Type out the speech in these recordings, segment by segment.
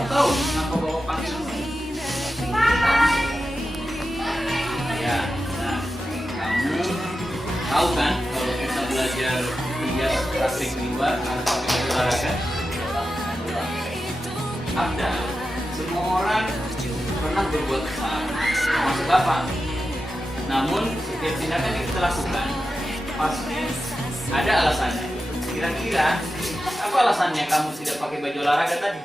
Kamu tahu kenapa bawa panggil? Ya, nah, kamu tahu kan kalau kita belajar hias praktik di luar harus pakai baju olahraga? Ada. Semua orang pernah berbuat kesalahan, termasuk Bapak. Namun setiap tindakan yang kita lakukan pasti ada alasannya. Kira-kira apa alasannya kamu tidak pakai baju olahraga tadi?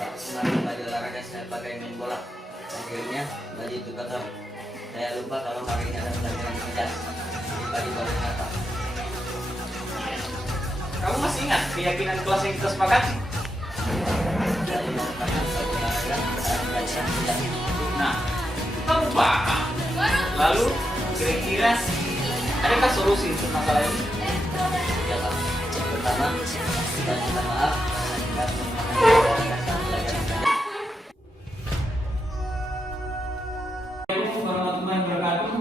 Pak, kemarin baju olahraga saya pakai main bola. Akhirnya baju itu kotor. Saya lupa kalau hari ini ada pelajaran kerja. Baju baru kata. Kamu masih ingat keyakinan kelas yang kita sepakati? Jadi pakai baju olahraga pelajaran kerja. Nah, kamu paham. Lalu kira-kira adakah solusi untuk masalah ini? Ya Pak. Pertama, kita minta maaf karena tidak memakai saat pelajaran kerja. Assalamualaikum warahmatullahi wabarakatuh.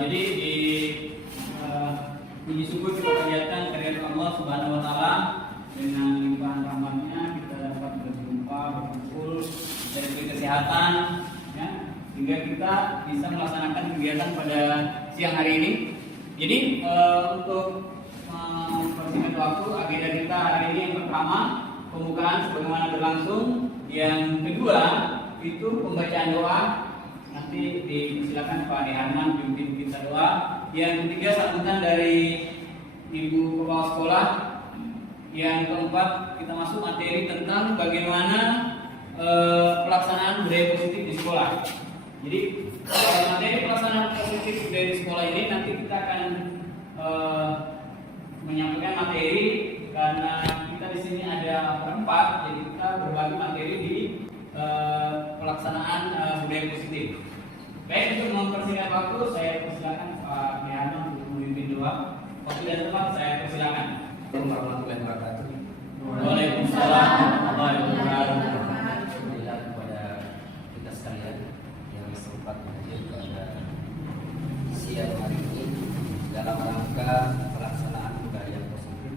Jadi di puji syukur kita panjatkan kehadirat Allah Subhanahu Wa Taala dengan limpahan rahmatnya kita dapat berjumpa berkumpul dan diberi kesehatan, ya, sehingga kita bisa melaksanakan kegiatan pada siang hari ini. Jadi untuk mempersingkat waktu, agenda kita hari ini yang pertama pembukaan sebagaimana berlangsung, yang kedua itu pembacaan doa. Nanti dipersilakan Pak Deharman pimpin kita doa. Yang ketiga sambutan dari Ibu Kepala Sekolah. Yang keempat kita masuk materi tentang bagaimana pelaksanaan budaya positif di sekolah. Jadi materi pelaksanaan positif budaya di sekolah ini nanti kita akan menyampaikan materi karena kita di sini ada berempat, jadi kita berbagi materi di pelaksanaan budaya positif. Baik, untuk mempersingkat waktu, saya persilakan Pak Deharman untuk memimpin doa. Waktu dan tempat saya persilakan. Assalamualaikum warahmatullahi wabarakatuh. Waalaikumsalam warahmatullahi wabarakatuh. Alhamdulillah kepada kita sekalian yang sempat hadir pada siang hari ini dalam rangka pelaksanaan budaya positif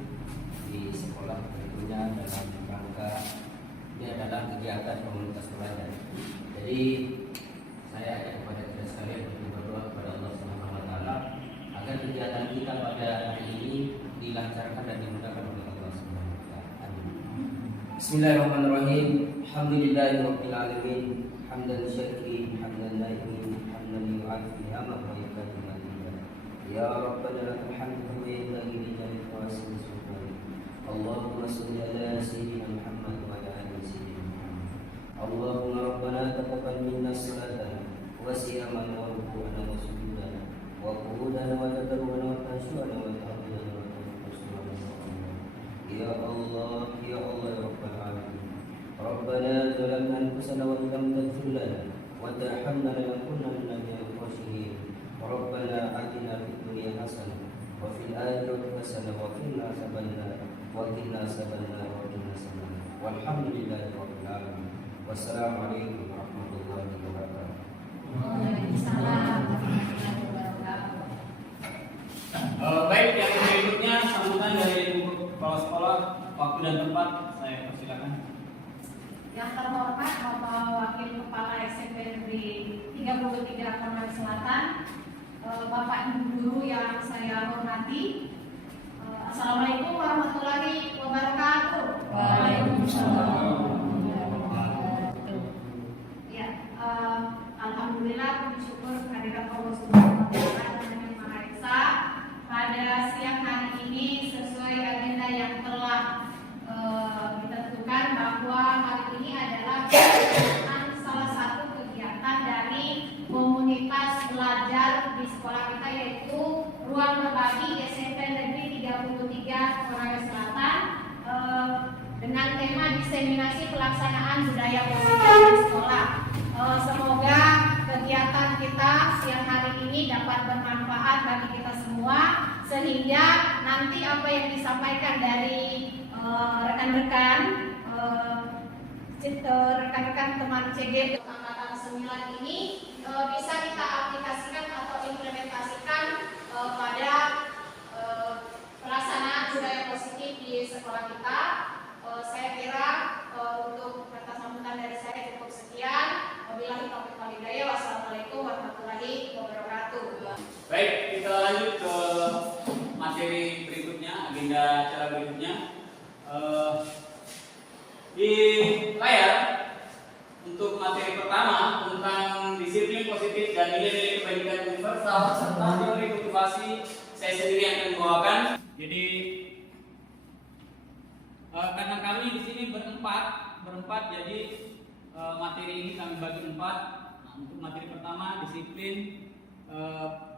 di sekolah, tentunya dalam rangka ini adalah kegiatan komunitas belajar. Jadi saya ajak kepada kita sekalian untuk berdoa kepada Allah Subhanahu Wa Taala agar kegiatan kita pada hari ini dilancarkan dan dimudahkan oleh Allah Subhanahu Wa Taala. Amin. Bismillahirrahmanirrahim. Alhamdulillahirabbil alamin. Hamdan syakirin, hamdan naimin, hamdan yu'afi ni'amah wa yakatu madina. Ya Rabbana lakal hamdu kama yanbaghi li jalali wajhika subhanahu. Allahumma shalli ala sayyidina Muhammad wa ala ali sayyidina Muhammad. Allahumma rabbana taqabbal minna salatana wa siyamana wa ruku'ana wa sujudana wa qu'udana wa tadarruna wa tashuana wa ta'dilana wa tafsirana wa ta'ala. Ya Allah, ya Allah, ya Rabbal alamin. Rabbana zalamna anfusana wa illam taghfir lana wa tarhamna lanakunanna minal khasirin. Rabbana atina fid dunya hasanah wa fil akhirati hasanah wa qina adzabannar wa qina adzabannar wa qina adzabannar. Walhamdulillahi rabbil alamin. Wassalamualaikum warahmatullahi wabarakatuh. Waalaikumsalam warahmatullahi wabarakatuh. Baik, yang berikutnya sambutan dari Ibu Kepala Sekolah, waktu dan tempat saya persilakan. Yang terhormat Bapak Wakil Kepala SMP Negeri 33 Taman Selatan, Bapak Ibu Guru yang saya hormati, Assalamualaikum warahmatullahi wabarakatuh. Waalaikumsalam. Ya, alhamdulillah puji syukur kehadirat Allah Subhanahu wa Ta'ala yang Maha Esa. Pada siang hari ini sesuai agenda yang telah ditentukan bahwa hari ini adalah salah satu kegiatan dari komunitas belajar di sekolah kita, yaitu Ruang Berbagi SMP Negeri 33 Konawe Selatan, dengan tema diseminasi pelaksanaan budaya positif di sekolah. Semoga kegiatan kita siang hari ini dapat bermanfaat bagi kita semua, sehingga nanti apa yang disampaikan dari rekan-rekan teman CG angkatan 9 ini bisa kita aplikasikan atau implementasikan pada pelaksanaan budaya positif di Eh, di layar untuk materi pertama tentang disiplin positif dan nilai-nilai kebaikan universal serta teori motivasi saya sendiri yang akan membawakan. Jadi karena kami di sini berempat, jadi materi ini kami bagi 4. Nah, untuk materi pertama disiplin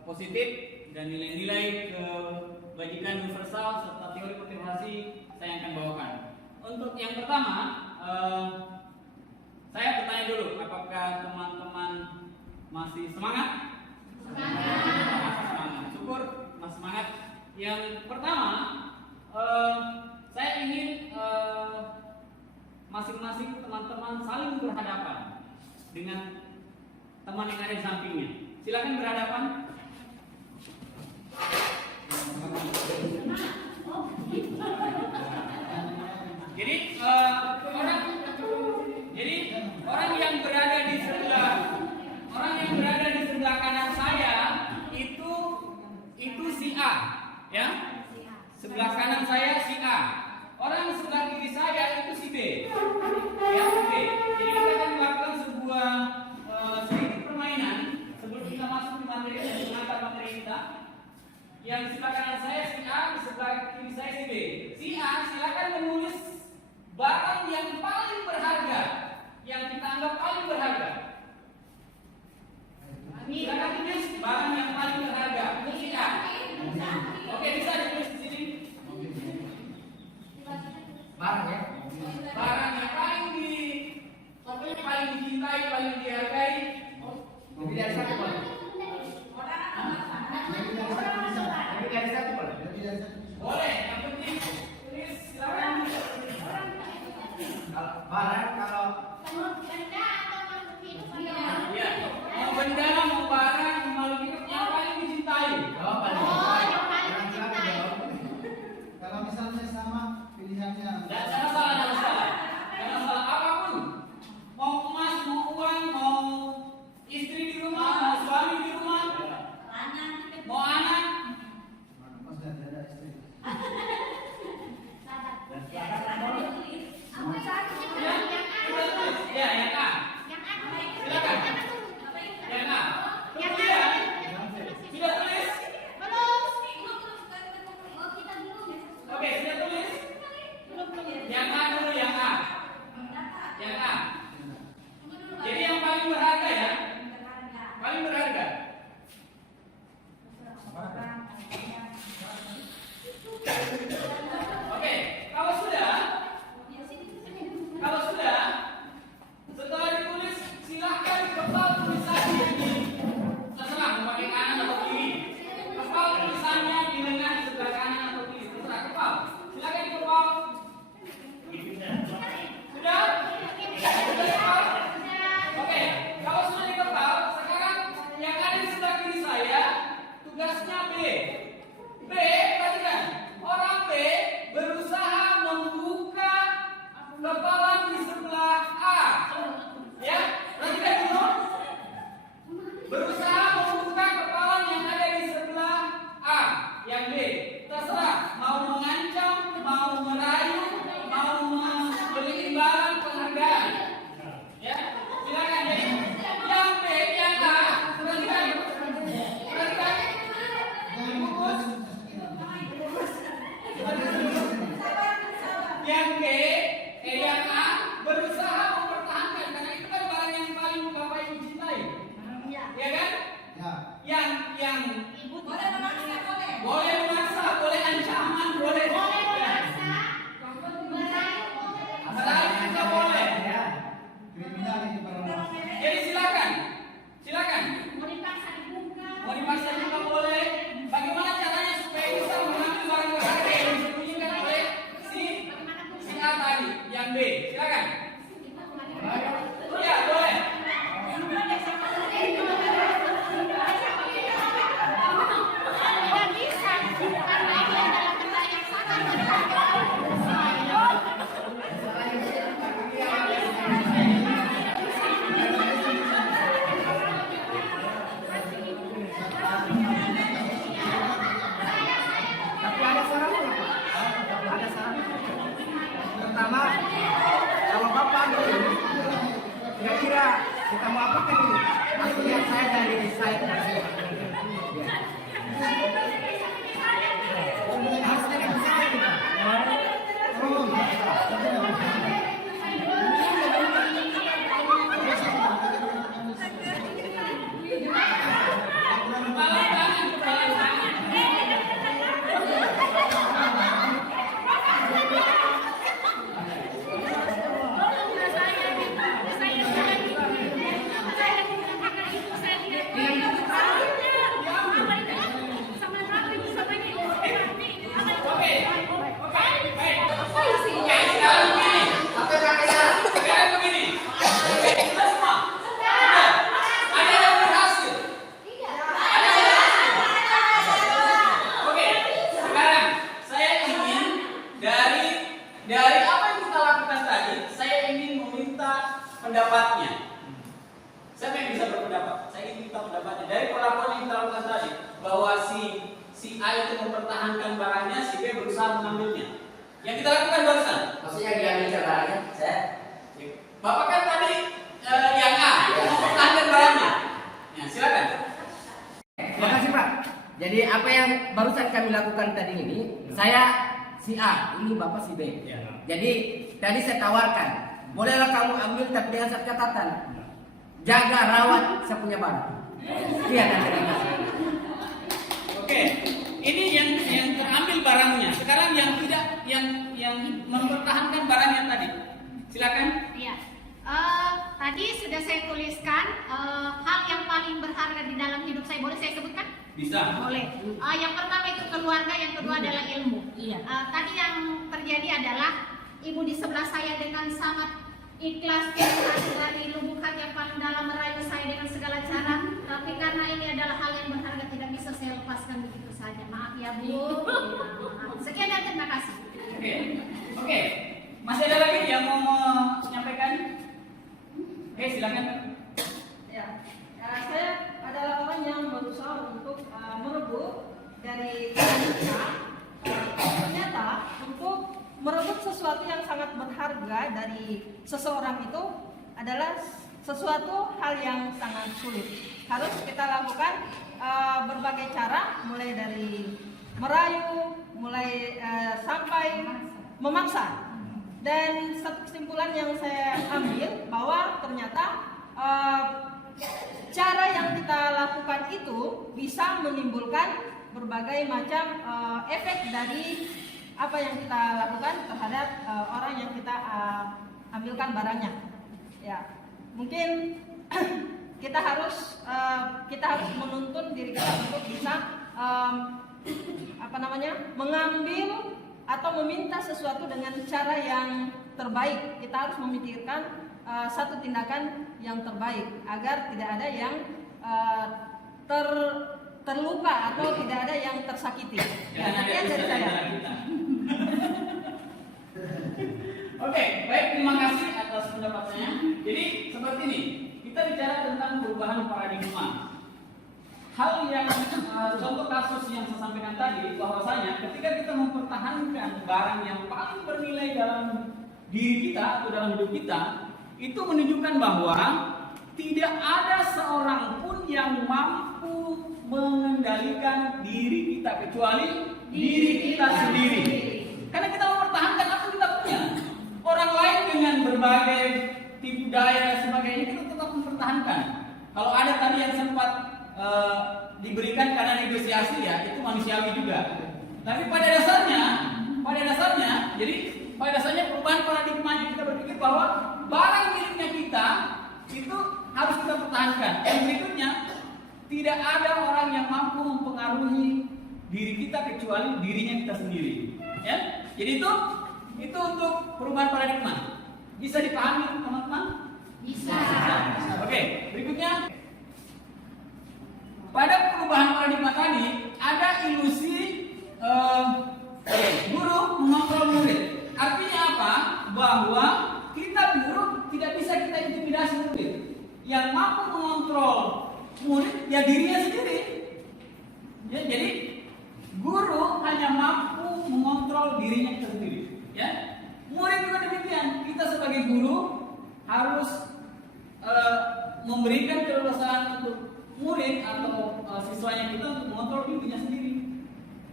positif dan nilai-nilai kebajikan universal serta teori motivasi saya akan bawakan. Untuk yang pertama, saya bertanya dulu, apakah teman-teman masih semangat? Semangat. Syukur, masih semangat. Yang pertama, saya ingin masing-masing teman-teman saling berhadapan dengan teman yang ada di sampingnya. Silakan berhadapan. Jadi orang yang berada di sebelah kanan saya itu si A, ya. Sebelah kanan saya si A. Orang sebelah kiri saya itu si B. Ya, si B. Jadi kita akan melakukan sebuah sedikit permainan sebelum kita masuk di materi kita. Yang di sebelah kanan saya si A, di sebelah kiri saya si B. Si A silakan menulis barang yang paling berharga, yang kita anggap paling berharga. Silakan tulis barang yang paling berharga. Si A. Oke, bisa ditulis di sini. Barang ya. Barang yang paling dicintai, paling dihargai. Lebih dari satu boleh. Lebih dari satu boleh. Boleh. Yang penting tulis silakan. Kalau iya, mau benda, mau barang, mau makhluk hidup yang paling dicintai. Kalau misalnya sama pilihannya. Jangan salah. Apapun. Mau emas, mau uang, mau istri di rumah, mau suami di rumah, mau anak. Pas nggak ada istri. Ya, yang A. Silakan. Yang A. Kemudian sudah tulis. Oke, sudah tulis. Yang A dulu, yang A. Yang A. Jadi yang paling berharga ya. Paling berharga. Oke, kalau sudah, setelah ditulis silahkan kepal tulisannya di terserah mau pakai kanan atau kiri. Kepal tulisannya di lengan sebelah kanan atau kiri, terserah kepal. Silakan dikepal. Sudah? Dikepal? Oke, kalau sudah dikepal, sekarang yang ada di sebelah kiri saya tugasnya B. B, perhatikan. Orang B berusaha membuka kepalan di sebelah A. Ya, perhatikan dulu. Berusaha membuka kepalan yang ada di sebelah A. Yang B, terserah mau mengancam, mau merayu, mau memberi imbalan penghargaan. Ya, silakan. Jadi yang B, yang A, perhatikan. Dibungkus. Yang B, yang A berusaha mempertahankan karena itu kan barang yang paling Bapak Ibu cintai. Ya kan? Ya. Yang boleh memaksa, boleh ancaman, boleh. Selain juga boleh. Kriminal ini para. Jadi silakan. Mau dipaksa juga boleh. Bagaimana caranya supaya bisa mengambil barang berharga yang disembunyikan oleh si A tadi, yang B? Silakan. Ya, boleh. Ada saran? pertama, kalau Bapak kira-kira kita mau apa kan ini? Aku lihat saya dari side masih. Dari apa yang kita lakukan tadi, saya ingin meminta pendapatnya. Siapa yang bisa berpendapat? Saya ingin minta pendapatnya. Dari perlakuan yang kita lakukan tadi, bahwa si A itu mempertahankan barangnya, si B berusaha mengambilnya. Yang kita lakukan barusan. Maksudnya diambil barangnya, saya. Bapak kan tadi yang A mempertahankan barangnya. Ya, silakan. Terima kasih Pak. Jadi apa yang barusan kami lakukan tadi ini, saya si A, ini Bapak si B. Ya. Jadi tadi saya tawarkan, bolehlah kamu ambil tapi dengan satu catatan, jaga rawat saya punya barang. Iya dan terima kasih. Oke, ini yang terambil barangnya. Sekarang yang tidak, yang mempertahankan barangnya tadi. Silakan. Iya. Tadi sudah saya tuliskan hal yang paling berharga di dalam hidup saya. Boleh saya sebutkan? Bisa. Boleh. Yang pertama itu keluarga, yang kedua adalah ilmu. Iya. Tadi yang terjadi adalah ibu di sebelah saya dengan sangat ikhlas dari lubuk hati yang paling dalam merayu saya dengan segala cara. Tapi karena ini adalah hal yang berharga, tidak bisa saya lepaskan begitu saja. Maaf ya Bu. Ya. Sekian dan terima kasih. Oke. Masih ada lagi yang mau menyampaikan? Oke, silakan. Ya, saya adalah orang yang berusaha untuk merebut dari kita. Ternyata untuk merebut sesuatu yang sangat berharga dari seseorang itu adalah sesuatu hal yang sangat sulit. Harus kita lakukan berbagai cara, mulai dari merayu, mulai sampai memaksa. Dan satu kesimpulan yang saya ambil bahwa ternyata cara yang kita lakukan itu bisa menimbulkan berbagai macam efek dari apa yang kita lakukan terhadap orang yang kita ambilkan barangnya. Ya, mungkin kita harus menuntun diri kita untuk bisa mengambil atau meminta sesuatu dengan cara yang terbaik. Kita harus memikirkan satu tindakan yang terbaik agar tidak ada yang terluka atau tidak ada yang tersakiti. Jangan ada Sekian dari saya. Oke, baik, terima kasih atas pendapatnya. Jadi seperti ini, kita bicara tentang perubahan paradigma. Hal yang contoh kasus yang saya sampaikan tadi, bahwasanya ketika kita mempertahankan barang yang paling bernilai dalam diri kita atau dalam hidup kita, itu menunjukkan bahwa tidak ada seorang pun yang mampu mengendalikan diri kita kecuali diri kita sendiri. Karena kita mempertahankan apa yang kita punya. Orang lain dengan berbagai tipu daya dan sebagainya kita tetap mempertahankan. Kalau ada tadi yang sempat diberikan karena negosiasi, ya itu manusiawi juga. Tapi pada dasarnya, jadi pada dasarnya perubahan paradigma kita berpikir bahwa barang miliknya kita itu harus kita pertahankan. Yang berikutnya, tidak ada orang yang mampu mempengaruhi diri kita kecuali dirinya kita sendiri. Ya, jadi itu untuk perubahan paradigma. Bisa dipahami teman-teman? Bisa. Oke, berikutnya. Pada perubahan paradigma tadi ada ilusi guru mengontrol murid. Artinya apa? Bahwa kita guru tidak bisa kita intimidasi murid. Yang mampu mengontrol murid ya dirinya sendiri. Ya, jadi guru hanya mampu mengontrol dirinya sendiri. Ya, murid juga demikian. guru harus memberikan keleluasaan untuk murid atau siswanya kita untuk mengontrol dirinya sendiri.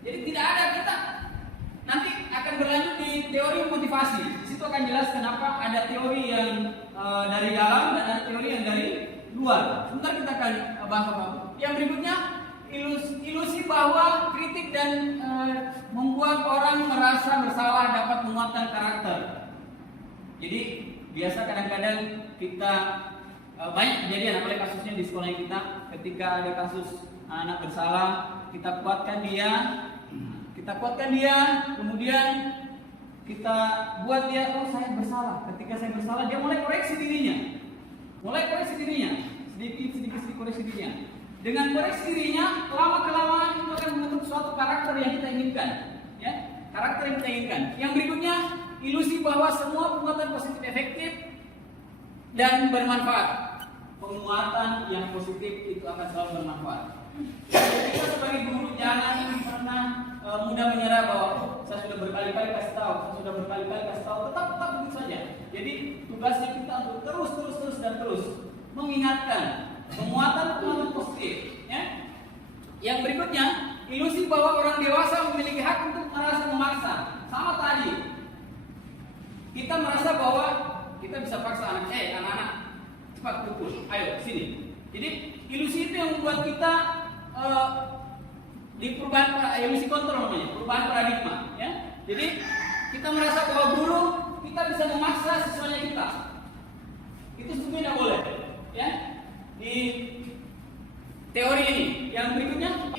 Jadi tidak ada kita nanti akan berlanjut di teori motivasi. Di situ akan jelas kenapa ada teori yang dari dalam dan ada teori yang dari luar. Sebentar kita akan bahas apa. Yang berikutnya ilusi bahwa kritik dan membuat orang merasa bersalah dapat menguatkan karakter. Jadi biasa kadang-kadang kita banyak kejadian, apalagi kasusnya di sekolah kita, ketika ada kasus anak bersalah, kita kuatkan dia, kemudian kita buat dia, oh saya bersalah. Ketika saya bersalah, dia mulai koreksi dirinya, sedikit koreksi dirinya. Dengan koreksi dirinya, lama-kelamaan itu akan membentuk suatu karakter yang kita inginkan, ya, karakter yang kita inginkan. Yang berikutnya, ilusi bahwa semua penguatan positif efektif dan bermanfaat. Penguatan yang positif itu akan selalu bermanfaat. Kita sebagai guru jangan pernah mudah menyerah bahwa saya sudah berkali-kali kasih tahu, tetap begitu saja. Jadi tugasnya kita untuk terus mengingatkan penguatan positif. Ya. Yang berikutnya, ilusi bahwa orang dewasa memiliki hak untuk merasa memaksa. Sama tadi, kita merasa bahwa kita bisa paksa anak-anak cepat pukul, ayo sini. Jadi ilusi itu yang membuat kita di perubahan ilusi kontrol namanya, perubahan paradigma. Ya. Jadi kita merasa bahwa guru kita bisa memaksa siswanya kita. Itu sebenarnya tidak boleh. Ya. Di teori ini, yang berikutnya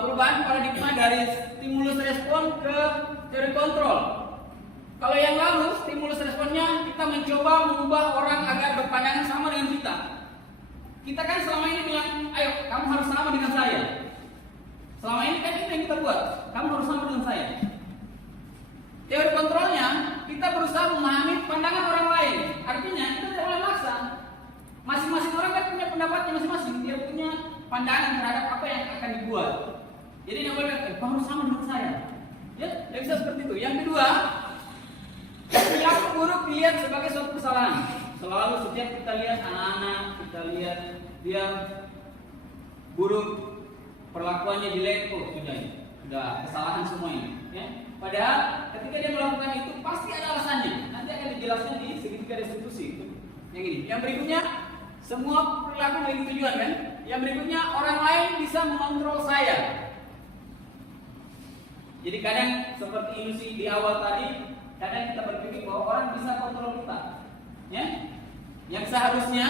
perubahan paradigma dari stimulus respon ke teori kontrol. Kalau yang lalu stimulus responnya kita mencoba mengubah orang agar berpandangan sama dengan kita. Kita kan selama ini bilang, ayo kamu harus sama dengan saya. Selama ini kan itu yang kita buat, kamu harus sama dengan saya. Teori kontrolnya kita berusaha memahami pandangan orang lain. Artinya kita tidak boleh maksa. Masing-masing orang kan punya pendapatnya masing-masing, dia punya pandangan terhadap apa yang akan dibuat. Jadi tidak boleh, kamu harus sama dengan saya. Ya, tidak bisa seperti itu. Yang kedua, perilaku buruk dilihat sebagai suatu kesalahan. Selalu setiap kita lihat anak-anak, kita lihat dia buruk, perlakuannya jelek, oh sudah kesalahan semuanya. Ya. Padahal ketika dia melakukan itu pasti ada alasannya. Nanti akan dijelaskan di segitiga restitusi. Yang ini. Yang berikutnya, semua perilaku memiliki tujuan kan? Yang berikutnya, orang lain bisa mengontrol saya. Jadi kadang seperti ilusi di awal tadi, kadang kita berpikir bahwa orang bisa kontrol kita, ya? Yang seharusnya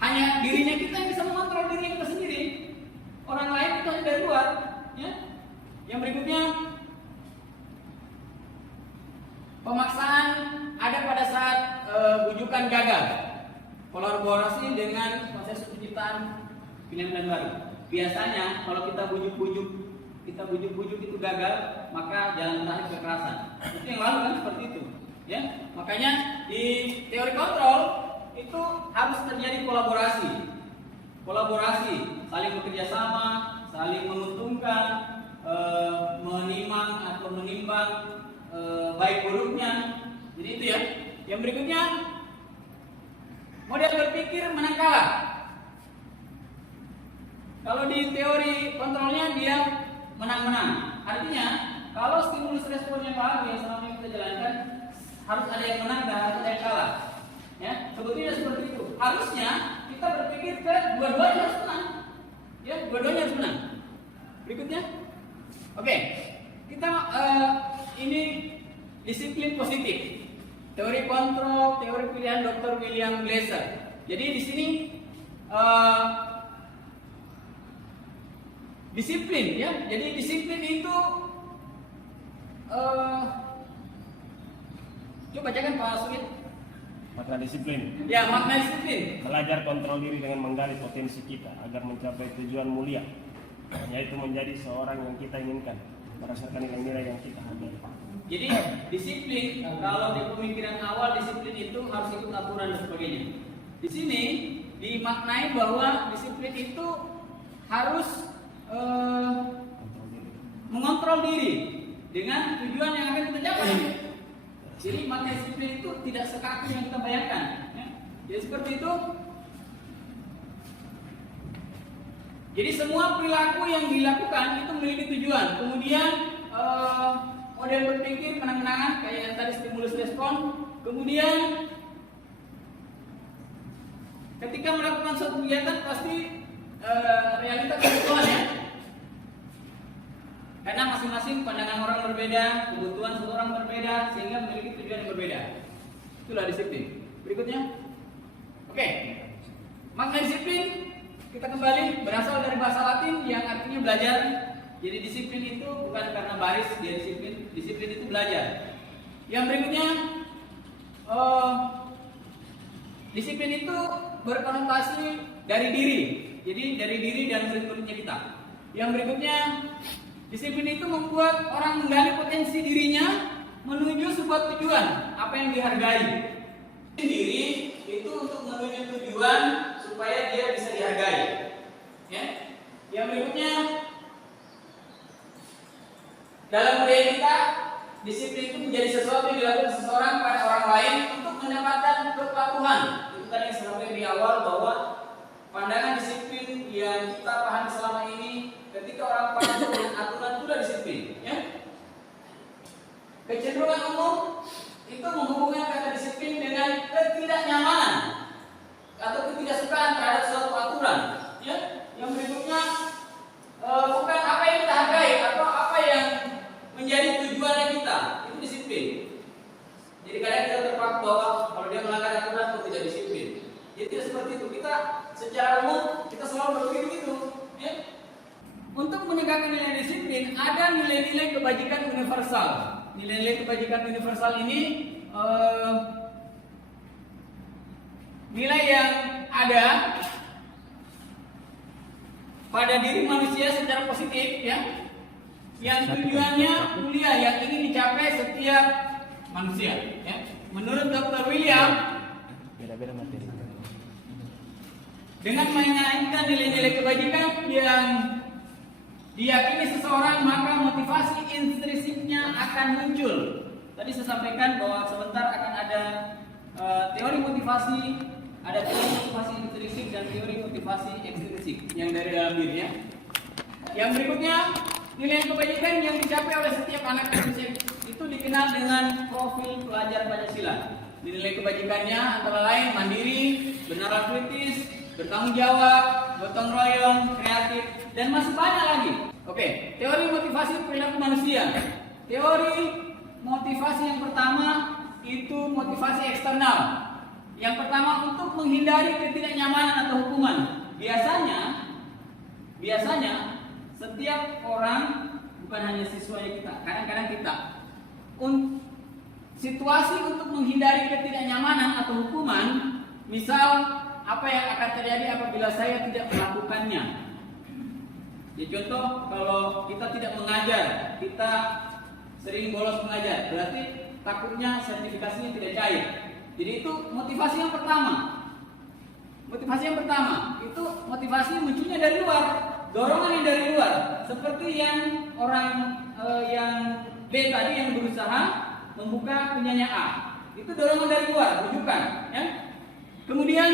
hanya dirinya kita yang bisa mengontrol diri kita sendiri. Orang lain itu hanya dari luar, ya? Yang berikutnya, pemaksaan ada pada saat bujukan gagal. Kolaborasi dengan proses penciptaan pilihan baru. Biasanya kalau kita bujuk-bujuk itu gagal, maka jalan terakhir kekerasan. Itu yang lalu kan seperti itu, ya. Makanya di teori kontrol itu harus terjadi kolaborasi, saling bekerja sama, saling menguntungkan, menimang atau menimbang baik buruknya. Jadi itu ya. Yang berikutnya, model berpikir menang kalah. Kalau di teori kontrolnya dia menang-menang. Artinya kalau stimulus responnya bagus yang selama ini kita jalankan, harus ada yang menang dan harus ada yang kalah. Ya, sebetulnya seperti itu. Harusnya kita berpikir ke dua-duanya harus menang. Ya, dua-duanya harus menang. Berikutnya, oke, kita ini disiplin positif. Teori kontrol, teori pilihan Dr. William Glasser. Jadi di sini disiplin, ya. Jadi disiplin itu coba bacakan Pak Sulit. Makna disiplin. Ya, makna disiplin. Belajar kontrol diri dengan menggali potensi kita agar mencapai tujuan mulia, yaitu menjadi seorang yang kita inginkan berdasarkan nilai-nilai yang kita hargai. Jadi disiplin, kalau di pemikiran awal disiplin itu harus ikut aturan dan sebagainya. Di sini dimaknai bahwa disiplin itu harus mengontrol diri dengan tujuan yang akan kita capai. Jadi makna disiplin itu tidak sekaku yang kita bayangkan. Ya. Jadi seperti itu. Jadi semua perilaku yang dilakukan itu memiliki tujuan. Kemudian model berpikir kenang-kenangan kayak yang tadi stimulus respon. Kemudian ketika melakukan suatu kegiatan pasti realitas kebutuhan ya. Karena masing-masing pandangan orang berbeda, kebutuhan seseorang berbeda, sehingga memiliki tujuan yang berbeda. Itulah disiplin. Berikutnya, oke, makna disiplin kita kembali berasal dari bahasa Latin yang artinya belajar. Jadi disiplin itu bukan karena baris dia disiplin, disiplin itu belajar. Yang berikutnya, disiplin itu berkonotasi dari diri. Jadi dari diri dan murid-muridnya kita. Yang berikutnya, disiplin itu membuat orang menggali potensi dirinya menuju sebuah tujuan, apa yang dihargai. Diri itu untuk menuju tujuan supaya dia bisa dihargai. Ya. Yang berikutnya, dalam budaya kita, disiplin itu menjadi sesuatu yang dilakukan seseorang pada orang lain untuk mendapatkan kepatuhan. Itu tadi yang saya sampaikan di awal bahwa pandangan disiplin yang kita pahami selama ini, ketika orang paham dengan aturan itu sudah disiplin. Ya. Kecenderungan umum itu menghubungkan kata disiplin dengan ketidaknyamanan atau ketidaksukaan terhadap suatu aturan. Ya. Yang berikutnya bukan apa yang kita hargai atau apa yang menjadi tujuannya kita, itu disiplin. Jadi kadang kita terpaku bahwa kalau dia melanggar aturan itu tidak disiplin. Jadi tidak seperti itu. Kita secara umum kita selalu berpikir begitu. Ya. Untuk menegakkan nilai disiplin ada nilai-nilai kebajikan universal. Nilai-nilai kebajikan universal ini nilai yang ada pada diri manusia secara positif, ya, yang tujuannya mulia, yang ingin dicapai setiap manusia. Ya. Menurut Dr. William, beda-beda materi. dengan mengaitkan nilai-nilai kebajikan yang diyakini seseorang, maka motivasi intrinsiknya akan muncul. Tadi saya sampaikan bahwa sebentar akan ada teori motivasi, ada teori motivasi intrinsik dan teori motivasi ekstrinsik yang dari dalam diri ya. Yang berikutnya, nilai kebajikan yang dicapai oleh setiap anak manusia itu dikenal dengan profil pelajar Pancasila. Nilai kebajikannya antara lain mandiri, bernalar kritis, bertanggung jawab, gotong royong, kreatif, dan masih banyak lagi. Oke, teori motivasi perilaku manusia. Teori motivasi yang pertama itu motivasi eksternal. Yang pertama untuk menghindari ketidaknyamanan atau hukuman. Biasanya setiap orang, bukan hanya siswanya kita, kadang-kadang kita, situasi untuk menghindari ketidaknyamanan atau hukuman, misal apa yang akan terjadi apabila saya tidak melakukannya. Ya, contoh, kalau kita tidak mengajar, kita sering bolos mengajar, berarti takutnya sertifikasinya tidak cair. Jadi itu motivasi yang pertama. Motivasi yang pertama itu motivasi munculnya dari luar, dorongan yang dari luar, seperti yang orang yang B tadi yang berusaha membuka punyanya A. Itu dorongan dari luar, rujukan. Ya. Kemudian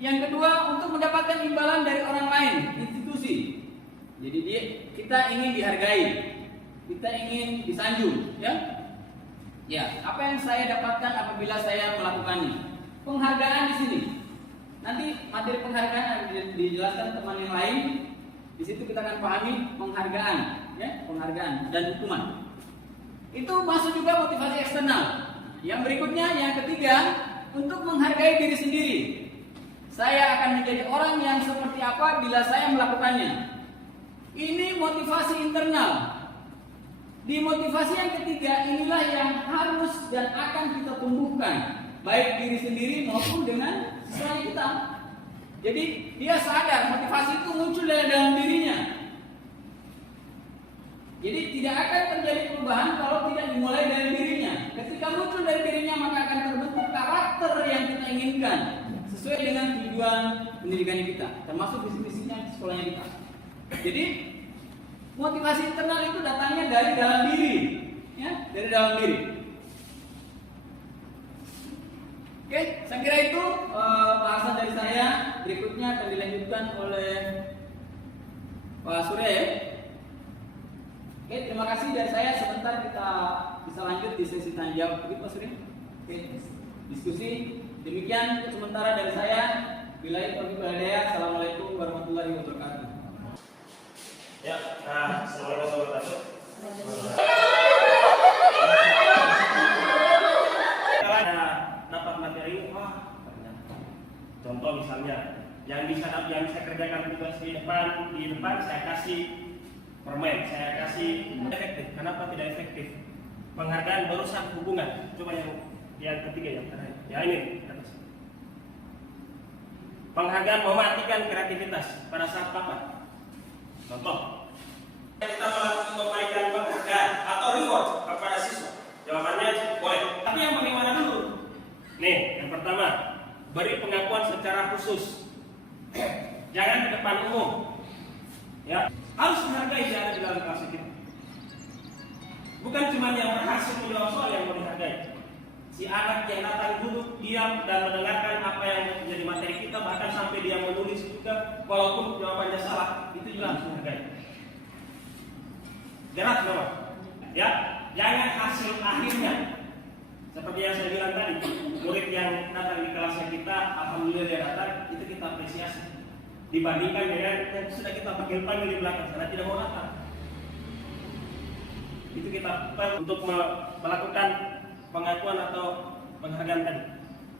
yang kedua untuk mendapatkan imbalan dari orang lain, institusi. Jadi kita ingin dihargai, kita ingin disanjung, ya. Ya, apa yang saya dapatkan apabila saya melakukannya? Penghargaan di sini. Nanti materi penghargaan akan dijelaskan teman yang lain. Di situ kita akan pahami penghargaan, ya, penghargaan dan hukuman. Itu masuk juga motivasi eksternal. Yang berikutnya, yang ketiga, untuk menghargai diri sendiri. Saya akan menjadi orang yang seperti apa bila saya melakukannya. Ini motivasi internal. Di motivasi yang ketiga inilah yang harus dan akan kita tumbuhkan, baik diri sendiri maupun dengan selain kita. Jadi dia sadar motivasi itu muncul dari dalam dirinya. Jadi tidak akan terjadi perubahan kalau tidak dimulai dari dirinya. Ketika muncul dari dirinya maka akan terbentuk karakter yang kita inginkan sesuai dengan tujuan pendidikan kita, termasuk visi-misinya sekolahnya kita. Jadi motivasi internal itu datangnya dari dalam diri, ya, dari dalam diri. Oke, saya kira itu bahasan dari saya. Berikutnya akan dilanjutkan oleh Pak Surya ya. Oke, terima kasih dari saya. Sebentar kita bisa lanjut di sesi tanya jawab. Begitu Pak Surya? Oke, diskusi. Demikian untuk sementara dari saya. Billahi taufiq wal hidayah. Assalamualaikum warahmatullahi wabarakatuh. Ya, assalamualaikum warahmatullahi wabarakatuh. Kalau dapat materi, ternyata. Contoh misalnya, yang saya kerjakan tugas di depan saya kasih permen, saya kasih efektif. Kenapa tidak efektif? Penghargaan merusak hubungan. Coba yang ketiga yang terakhir. Ya ini atas. Penghargaan mematikan kreativitas pada saat kapan? Contoh, kita melakukan memberikan penghargaan atau reward kepada siswa. Jawabannya boleh. Tapi yang bagaimana dulu? Nih, yang pertama, beri pengakuan secara khusus. Jangan di depan umum. Ya, harus menghargai yang ada di dalam kelas kita. Bukan cuma yang berhasil menjawab soal yang mau dihargai. Si anak yang datang duduk diam dan mendengarkan apa yang menjadi materi kita, bahkan sampai dia menulis juga walaupun jawabannya salah, itu juga harus menghargai. Jelas Bapak? Ya, jangan hasil akhirnya. Seperti yang saya bilang tadi, murid yang datang di kelasnya kita, alhamdulillah dia datang, itu kita apresiasi. Dibandingkan dengan yang sudah kita panggil di belakang karena tidak mau datang. Itu kita untuk melakukan pengakuan atau penghargaan tadi.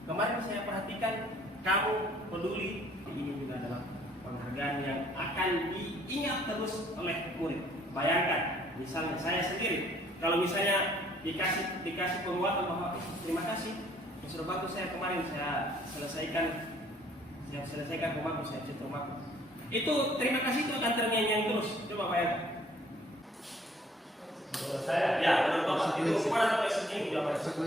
Kemarin saya perhatikan kamu peduli. Ini juga adalah penghargaan yang akan diingat terus oleh murid. Bayangkan, misalnya saya sendiri, kalau misalnya dikasih penguatan bahwa terima kasih, sudah bagus saya kemarin saya selesaikan rumahku, saya cat rumahku. Itu terima kasih itu akan terngiang-ngiang terus. Coba bayangkan. Menurut saya, ya menurut Bapak itu hukuman atau konsekuensi?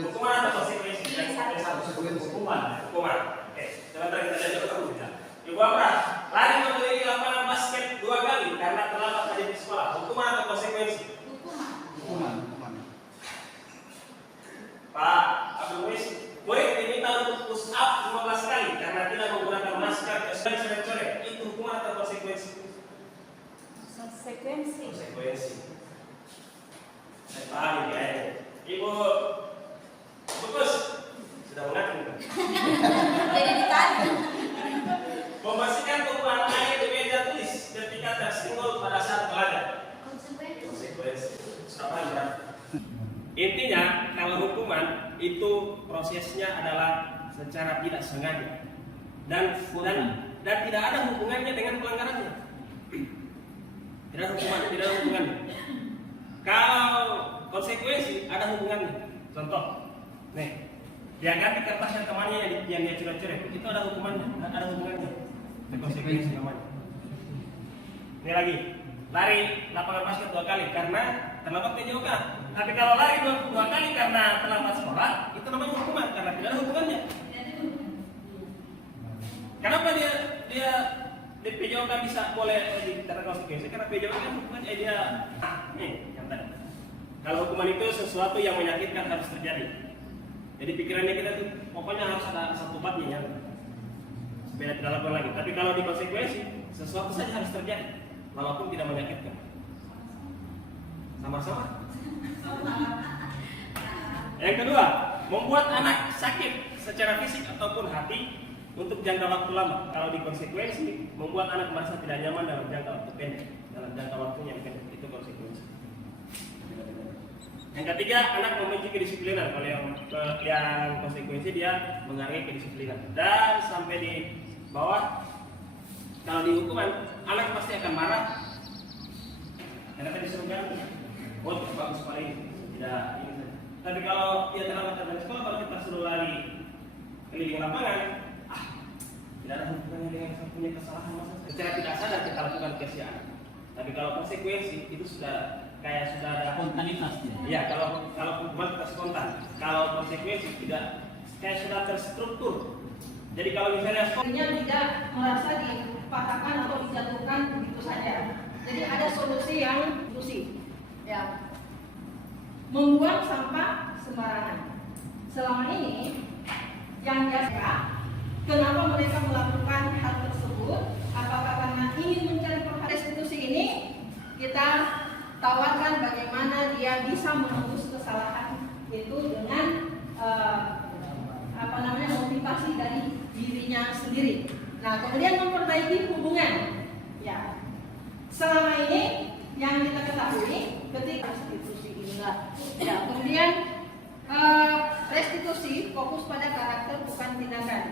Hukuman atau konsekuensi? Hukuman. Oke, sebentar kita lihat dulu ya. Ibu Amra, lari mengelilingi lapangan basket 2 kali karena terlambat hadir di sekolah. Hukuman atau konsekuensi? Hukuman. Pak Abdul Muiz, murid diminta untuk push up 15 kali karena tidak menggunakan masker kecuali sore-sore. Itu hukuman atau konsekuensi? Konsekuensi. Saya paham ya. Ibu Gus sudah mengaku. Jadi dikali. Membersihkan tumpukan air di meja tulis ketika tersenggol pada saat belajar. Konsekuensi. Siapa yang berat? Intinya kalau hukuman itu prosesnya adalah secara tidak sengaja dan tidak ada hubungannya dengan pelanggarannya. Tidak ada hubungannya. Kalau konsekuensi ada hubungannya. Contoh, nih, dia ganti kertas yang temannya yang dia coret-coret, itu ada hubungannya, ada hubungannya. Konsekuensi namanya. Ini lagi, lari lapangan basket 2 kali karena terlambat PJOK. Tapi kalau lari 2 kali karena terlambat sekolah, itu namanya hukuman karena tidak ada hubungannya. Kenapa dia di PJOK bisa boleh dikatakan konsekuensi? Karena PJOK kan hukumannya dia nih yang tadi. Kalau hukuman itu sesuatu yang menyakitkan harus terjadi. Jadi pikirannya kita tuh pokoknya harus ada satu batnya ya. Supaya tidak lakukan lagi. Tapi kalau di konsekuensi sesuatu saja harus terjadi walaupun tidak menyakitkan. Sama-sama. Yang kedua, membuat anak sakit secara fisik ataupun hati untuk jangka waktu lama. Kalau di konsekuensi, membuat anak merasa tidak nyaman dalam jangka waktu pendek, dalam jangka waktunya yang pendek, itu konsekuensi. Yang ketiga, anak membenci kedisiplinan. Kalau yang konsekuensi dia menghargai kedisiplinan. Dan sampai di bawah, kalau di hukuman, anak pasti akan marah. Karena tadi disuruh ganti. Oh, bagus sekali ini. Tidak ini saja. Tapi kalau dia terlambat dari sekolah, kalau kita suruh lari keliling lapangan, tidak ada hubungannya dengan yang punya kesalahan masa. Secara tidak sadar kita lakukan kesia. Tapi kalau konsekuensi itu sudah ada spontanitas ya. Iya, kalau hukuman kita spontan. Kalau konsekuensi tidak kayak sudah terstruktur. Jadi kalau misalnya tidak merasa dipatahkan atau dijatuhkan begitu saja. Jadi ada solusi yang ya, membuang sampah sembarangan. Selama ini yang mereka melakukan hal tersebut? Apakah karena ingin mencari perhatian? Restitusi ini kita tawarkan bagaimana dia bisa menembus kesalahan, yaitu dengan motivasi dari dirinya sendiri. Nah, kemudian memperbaiki hubungan. Ya, selama ini yang kita ketahui ketika restitusi inilah. Ya, kemudian restitusi fokus pada karakter bukan tindakan.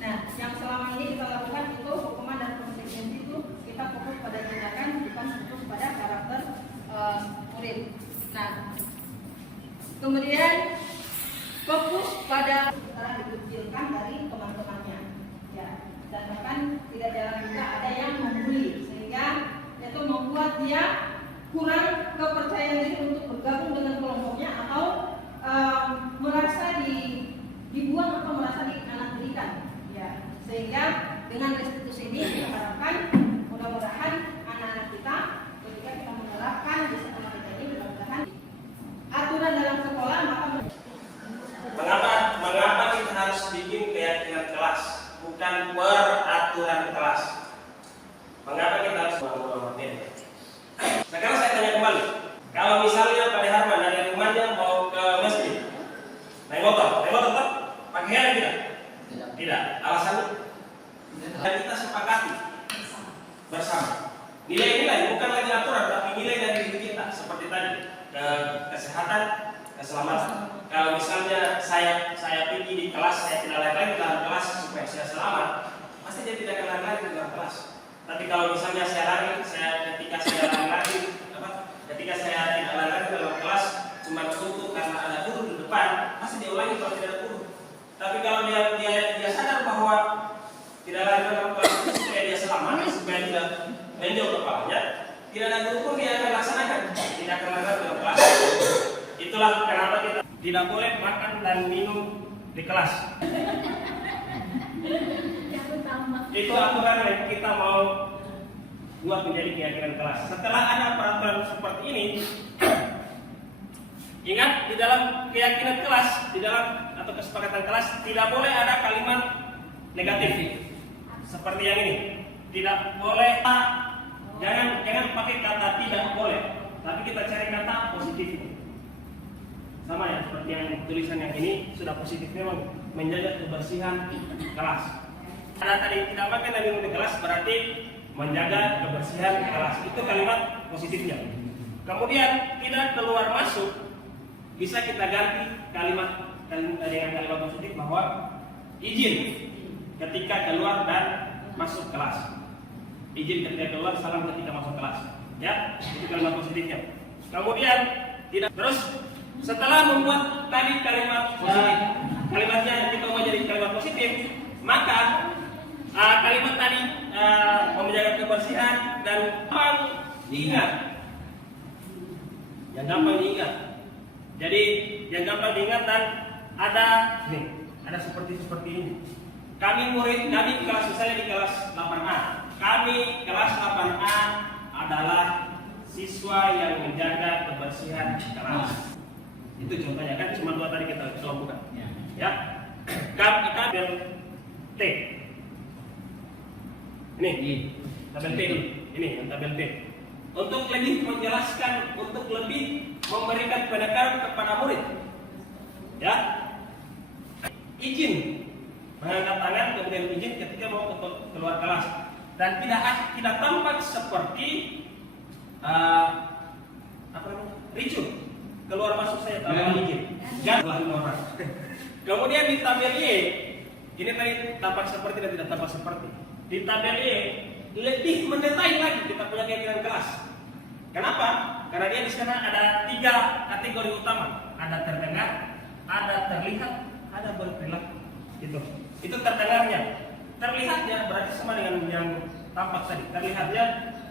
Nah, yang selama ini kita lakukan itu hukuman dan konsekuensi itu kita fokus pada tindakan, bukan fokus pada karakter murid. Nah, kemudian fokus pada cara dikucilkan dari teman-temannya. Ya, dan bahkan tidak jarang juga ada yang membuli, sehingga itu membuat dia kurang kepercayaan diri untuk bergabung dengan kelompoknya atau merasa dibuang atau merasa dianak-berikan. Ya, sehingga dengan restitusi ini kita harapkan mudah-mudahan anak-anak kita ketika kita menerapkan di sekolah kita ini, mudah-mudahan aturan dalam sekolah Mengapa kita harus bikin keyakinan kelas, bukan peraturan kelas? Mengapa kita harus materi? Sekarang saya tanya kembali, kalau misalnya Pak Harman dari rumahnya mau ke masjid, naik motor tak? Pakai helm tidak? Tidak. Alasannya? Dan kita sepakati bersama. Nilai-nilai bukan lagi aturan, tapi nilai dari diri kita seperti tadi, kesehatan, keselamatan. Kalau misalnya saya pergi di kelas, saya tidak lari-lari dalam kelas supaya saya selamat, pasti dia tidak akan lari-lari di dalam kelas. Tapi kalau misalnya saya lari, ketika saya tidak lari dalam kelas, cuma untuk karena ada guru di depan, pasti dia ulangi kalau tidak ada guru. Tapi kalau dia sadar bahwa tidak lari dalam kelas supaya dia selamat, supaya tidak menjauh kepalanya, tidak ada guru pun dia akan laksanakan, tidak akan lari dalam kelas. Itulah kenapa kita tidak boleh makan dan minum di kelas. Itu aturan yang kita mau buat menjadi keyakinan kelas. Setelah ada peraturan seperti ini, ingat di dalam keyakinan kelas, di dalam atau kesepakatan kelas tidak boleh ada kalimat negatif seperti yang ini. Tidak boleh, jangan pakai kata tidak boleh, tapi kita cari kata positif. Sama ya, seperti yang tulisan yang ini sudah positif, memang menjaga kebersihan kelas. Karena tadi tidak makan dan minum di kelas berarti menjaga kebersihan kelas. Itu kalimat positifnya. Kemudian tidak keluar masuk, bisa kita ganti kalimat dengan kalimat positif bahwa izin ketika keluar dan masuk kelas. Izin ketika keluar, salam ketika masuk kelas. Ya, itu kalimat positifnya. Kemudian tidak terus. Setelah membuat tadi kalimat positif, kalimatnya yang kita mau jadi kalimat positif, maka kalimat tadi menjaga kebersihan dan gampang diingat. Yang gampang diingat. Jadi yang gampang diingat dan ada seperti ini. Kami kelas misalnya di kelas 8A. Kami kelas 8A adalah siswa yang menjaga kebersihan kelas. Itu contohnya, kan cuma dua tadi kita kelompokkan. Ya. Tabel T. Ini tabel T. Ini tabel T. Untuk lebih menjelaskan, untuk lebih memberikan penekanan kepada murid. Ya. Izin mengangkat tangan, kemudian izin ketika mau keluar kelas. Dan tidak tampak seperti ricuh. Keluar masuk saya tambah izin. Jangan orang. Kemudian di tabel Y, ini tadi tampak seperti dan tidak tampak seperti. Di tabel Y lebih mendetail lagi kita punya keyakinan kelas. Kenapa? Karena dia di sana ada 3 kategori utama. Ada terdengar, ada terlihat, ada berperilaku. Itu terdengarnya. Terlihatnya berarti sama dengan yang tampak tadi. Terlihatnya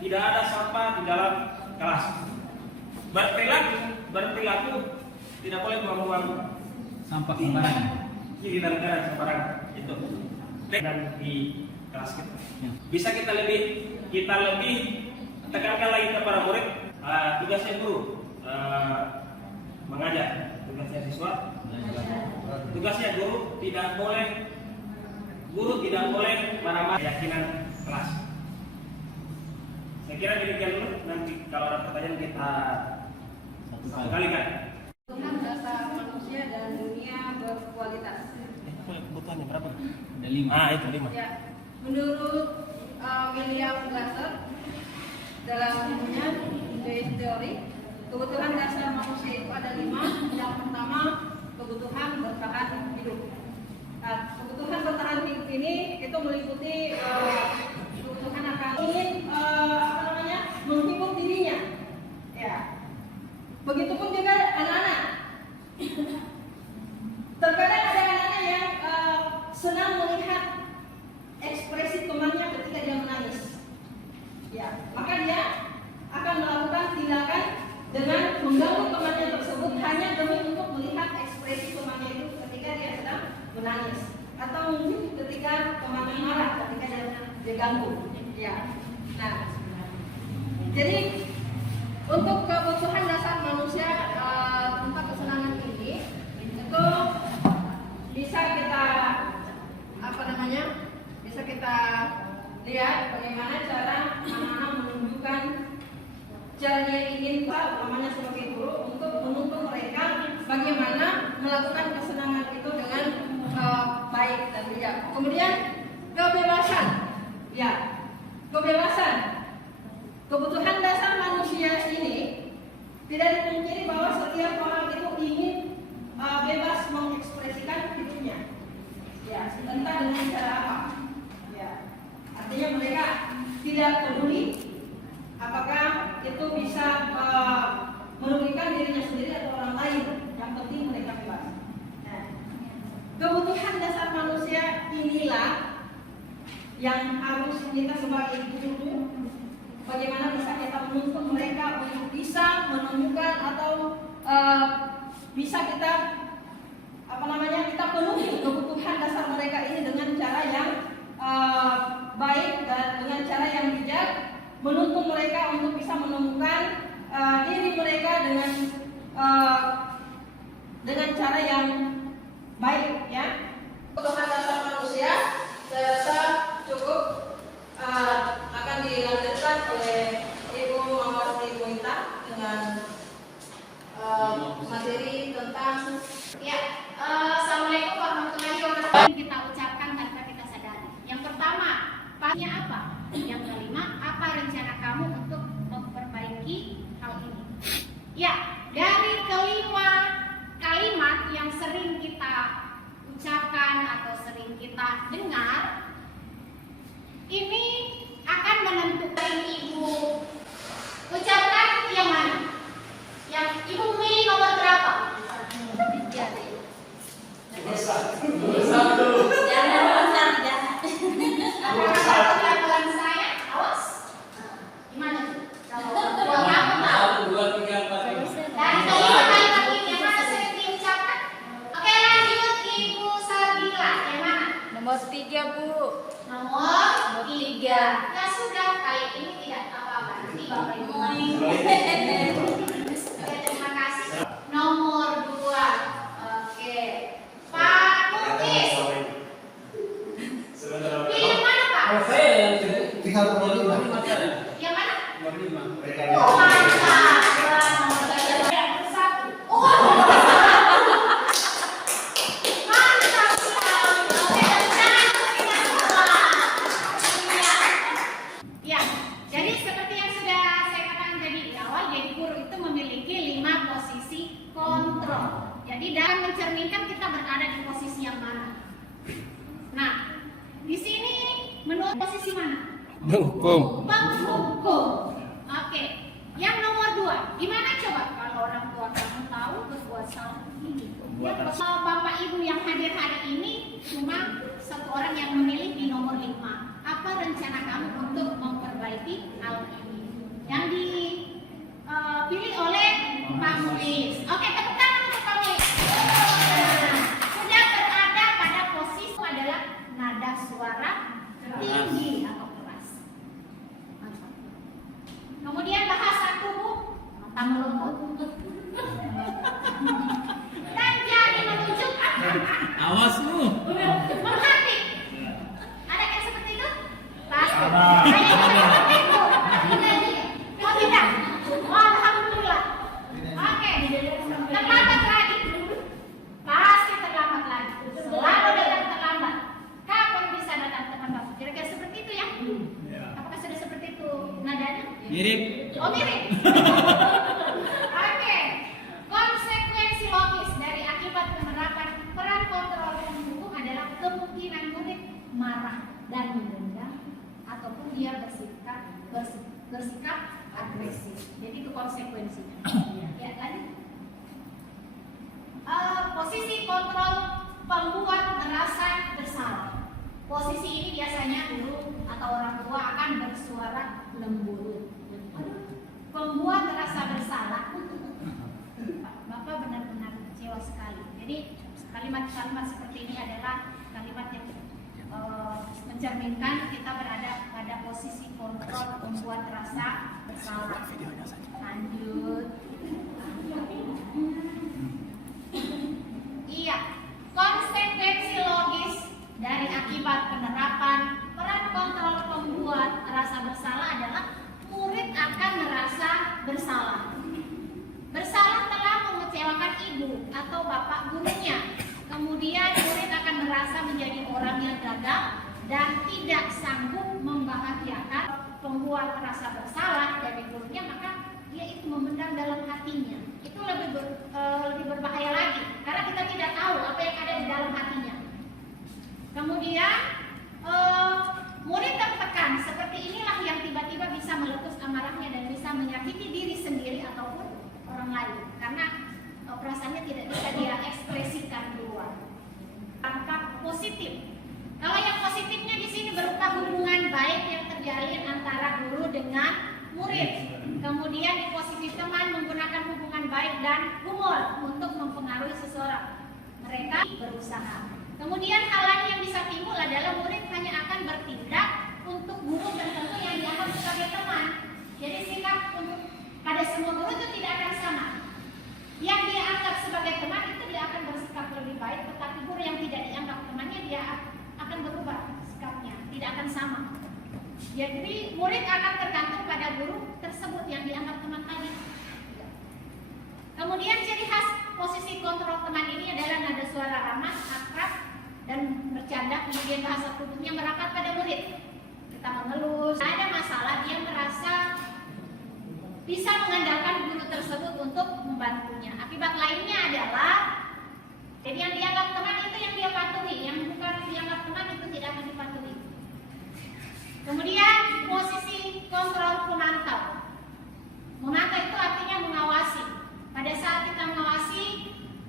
tidak ada sampah di dalam kelas. Berperilaku tidak boleh buang-buang sampah sembarangan. Kiri dan kanan sembarangan. Itu. Dan di kelas kita. Bisa kita lebih tekankan lagi kepada murid. Tugasnya guru mengajar. Tugasnya siswa. Tugasnya guru tidak boleh Guru tidak boleh marah-marah keyakinan kelas. Saya kira demikian dulu. Nanti kalau ada pertanyaan kita satu kali kan. Kebutuhan dasar manusia dan dunia berkualitas. Kebutuhannya berapa? Ada 5. Ah, itu 5. Ya, menurut William Glasser dalam bukunya The Theory, kebutuhan dasar manusia itu ada 5. Yang pertama, kebutuhan bertahan hidup. Nah, kebutuhan bertahan hidup ini itu meliputi kebutuhan akan ingin menghibur dirinya. Ya. Begitupun juga anak-anak. Terkadang ada anak-anak yang senang melihat ekspresi temannya ketika dia menangis. Ya, maka dia akan melakukan tindakan dengan mengganggu temannya tersebut hanya demi untuk melihat ekspresi temannya itu ketika dia sedang menangis, atau mungkin ketika temannya marah ketika dia ganggu. Ya. Nah, jadi untuk kebutuhan dasar manusia tempat kesenangan ini itu bisa kita bisa kita lihat bagaimana cara anak-anak menunjukkan cara dia ingin utamanya sebagai guru untuk menuntun mereka bagaimana melakukan kesenangan itu dengan baik dan bijak. Kemudian kebebasan, ya, kebebasan. Kebutuhan dasar manusia ini tidak dipungkiri bahwa setiap orang itu ingin bebas mengekspresikan hidupnya. Ya, entah dengan cara apa. Ya, artinya mereka tidak peduli apakah itu bisa merugikan dirinya sendiri atau orang lain. Yang penting mereka bebas. Nah, kebutuhan dasar manusia inilah yang harus kita sebagai guru bagaimana bisa kita menuntun mereka untuk bisa menemukan atau bisa kita kita penuhi kebutuhan dasar mereka ini dengan cara yang baik dan dengan cara yang bijak, menuntun mereka untuk bisa menemukan diri mereka dengan cara yang baik, ya. Kebutuhan dasar manusia saya rasa cukup akan dilanjutkan oleh Ibu Mawar Ibuita dengan materi tentang Assalamualaikum warahmatullahi wabarakatuh. Kita ucapkan tanpa kita sadari. Yang pertama, pasnya apa? Yang kelima, apa rencana kamu untuk memperbaiki hal ini? Ya, dari kelima kalimat yang sering kita ucapkan atau sering kita dengar, ini akan menentukan ibu ucapkan yang mana? Yang ibu milih nomor berapa? Jangan bosan, jangan. Pelan-pelan saya, awas. Gimana tuh? Uangnya apa tahu? 1, 2, 3, 4, 5. Dari kelima kalimat ini yang mana sering diucapkan? Oke, lanjut Ibu Sabila. Yang mana? Nomor 3, Bu. Nomor 3. Ya sudah, kali ini tidak apa-apa. Nanti Bapak Ibu Oke, terima kasih. Nomor 2. Oke. Pak Muklis. Pilih yang mana, Pak? Tinggal nomor 5. Yang mana? Nomor 5. Oh, mantap. Nomor 1. Oh. Mantap sekali. Oke, jangan kita semua. Ya, jadi seperti yang sudah saya katakan tadi di awal, jadi guru itu memiliki 5 posisi kontrol. Jadi dalam mencerminkan kita berada di posisi yang mana. Nah, di sini menurut posisi mana? Hukum. Penghukum. Oke. Yang nomor 2, gimana coba kalau orang tua kamu tahu berbuat salah ini? Yang Bapak Ibu yang hadir hari ini cuma satu orang yang memilih di nomor 5. Apa rencana kamu untuk memperbaiki hal ini? Yang dipilih oleh Pak Mulis. Oke, tepuk tangan untuk Pak Mulis. Nah, sudah berada pada posisi adalah nada suara tinggi atau keras. Kemudian bahasa tubuh tamu lembut dan jadi menunjukkan Awas lu. berhati. Mirip. Oh mirip. Oke. Konsekuensi logis dari akibat penerapan peran kontrol pendukung adalah kemungkinan murid marah dan mendendam ataupun dia bersikap agresif. Jadi itu konsekuensinya. Ya, lanjut. Posisi kontrol pembuat merasa bersalah. Posisi ini biasanya guru atau orang tua akan bersuara lembut. Pembuat merasa bersalah. Bapak benar-benar kecewa sekali. Jadi kalimat-kalimat seperti ini adalah kalimat yang mencerminkan kita berada pada posisi kontrol pembuat merasa bersalah. Lanjut. Iya, konsekuensi logis dari akibat penerapan peran kontrol pembuat rasa bersalah adalah murid akan merasa bersalah. Bersalah telah mengecewakan ibu atau bapak gurunya. Kemudian murid akan merasa menjadi orang yang gagal dan tidak sanggup membahagiakan pembuat rasa bersalah dari gurunya, maka dia itu memendam dalam hatinya. Itu lebih berbahaya lagi karena kita tidak tahu apa yang ada di dalam hatinya. Kemudian murid tertekan seperti inilah yang tiba-tiba bisa meletus amarahnya dan bisa menyakiti diri sendiri ataupun orang lain karena perasaannya tidak bisa dia ekspresikan keluar. Dampak positif. Kalau yang positifnya di sini berupa hubungan baik yang terjalin antara guru dengan murid. Kemudian di posisi teman menggunakan hubungan baik dan humor untuk mempengaruhi seseorang. Mereka berusaha. Kemudian hal lain yang bisa timbul adalah murid hanya akan bertindak untuk guru tertentu yang dianggap sebagai teman. Jadi sikap pada semua guru itu tidak akan sama. Yang dia anggap sebagai teman itu dia akan bersikap lebih baik, tetapi guru yang tidak dianggap temannya dia akan berubah sikapnya, tidak akan sama. Jadi murid akan tergantung pada guru tersebut yang dianggap teman tadi. Kemudian ciri khas posisi kontrol teman ini adalah nada suara ramah, akrab, dan bercanda. Kemudian bahasa tubuhnya merapat pada murid. Kita mengelus, ada masalah dia merasa bisa mengandalkan guru tersebut untuk membantunya. Akibat lainnya adalah jadi yang dianggap teman itu yang dia patuhi, yang bukan dianggap teman itu tidak akan dipatuhi. Kemudian posisi kontrol pemantau. Memantau itu artinya mengawasi. Pada saat kita mengawasi,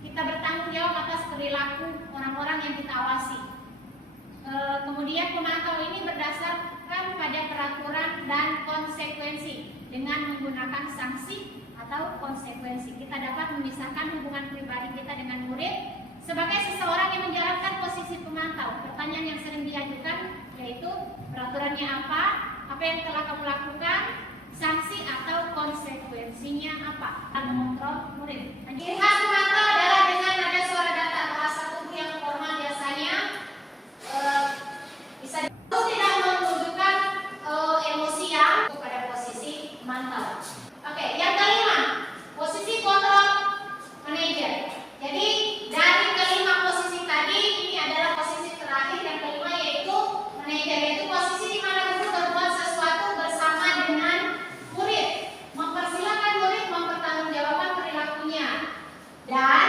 kita bertanggung jawab atas perilaku orang-orang yang kita awasi. Kemudian pemantau ini berdasarkan pada peraturan dan konsekuensi dengan menggunakan sanksi atau konsekuensi. Kita dapat memisahkan hubungan pribadi kita dengan murid sebagai seseorang yang menjalankan posisi pemantau. Pertanyaan yang sering diajukan yaitu peraturannya apa yang telah kamu lakukan, sanksi atau konsekuensinya apa? Dan mengontrol murid. Ciri khas pemantau adalah dengan nada suara datar, bahasa tubuh yang formal biasanya bisa tidak menunjukkan emosian pada posisi pemantau. Oke, yang kelima, posisi kontrol manajer. Jadi dari kelima posisi tadi ini adalah posisi terakhir yang kelima yaitu manajer, yaitu posisi di mana guru berbuat sesuatu bersama dengan murid, mempersilahkan murid mempertanggungjawabkan perilakunya dan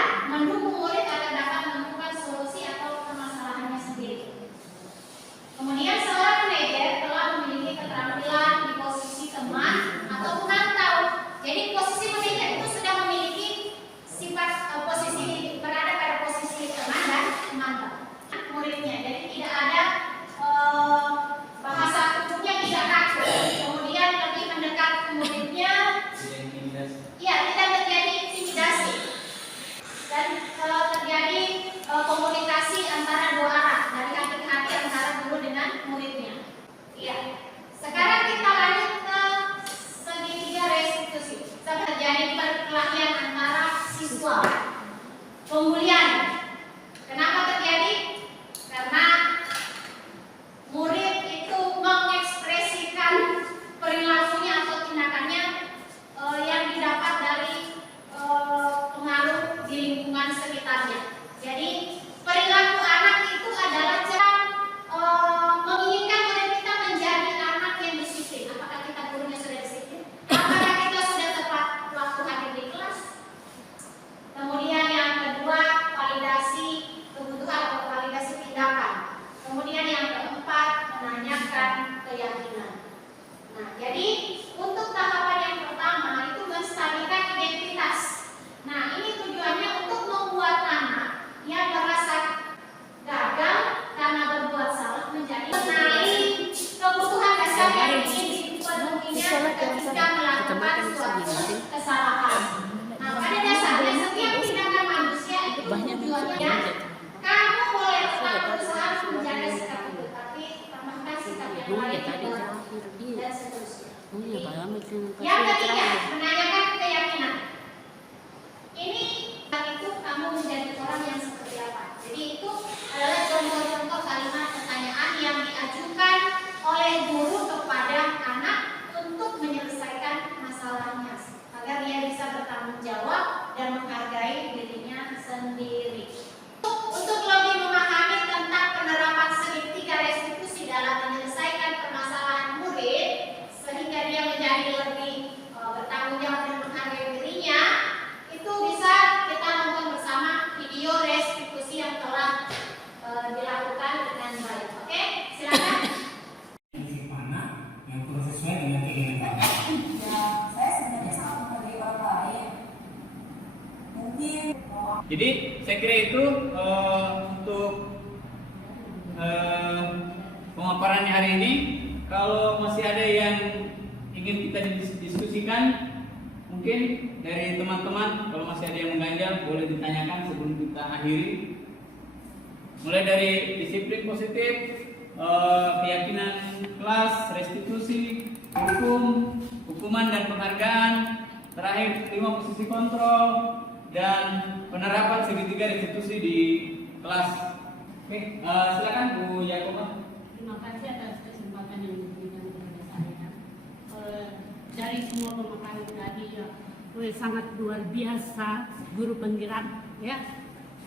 Yang ketiga, menanyakan keyakinan. Ini itu kamu menjadi orang yang seperti apa. Jadi itu adalah contoh-contoh kalimat pertanyaan yang diajukan oleh guru kepada anak untuk menyelesaikan masalahnya agar dia bisa bertanggung jawab dan menghargai dirinya sendiri. Untuk lebih memahami tentang penerapan segitiga restitusi dalam menyelesaikan permasalahan murid sehingga dia menjadi lebih bertanggung jawab dan menghargai dirinya, itu bisa kita nonton bersama video restitusi yang telah dilakukan dengan baik. Oke, silakan. Mana yang kurang sesuai dengan keinginan kamu? Ya, saya sebenarnya sangat menghargai orang lain. Mungkin Jadi saya kira itu untuk pemaparannya hari ini. Kalau masih ada yang ingin kita diskusikan, mungkin dari teman-teman, kalau masih ada yang mengganjal boleh ditanyakan sebelum kita akhiri. Mulai dari disiplin positif, keyakinan kelas, restitusi, hukuman dan penghargaan, terakhir 5 posisi kontrol, dan penerapan segitiga restitusi di kelas. Oke, silakan Bu Yakoba. Terima kasih atas kesempatan yang diberikan kepada saya. Dari semua pemaparan tadi ya, sangat luar biasa, guru penggerak ya.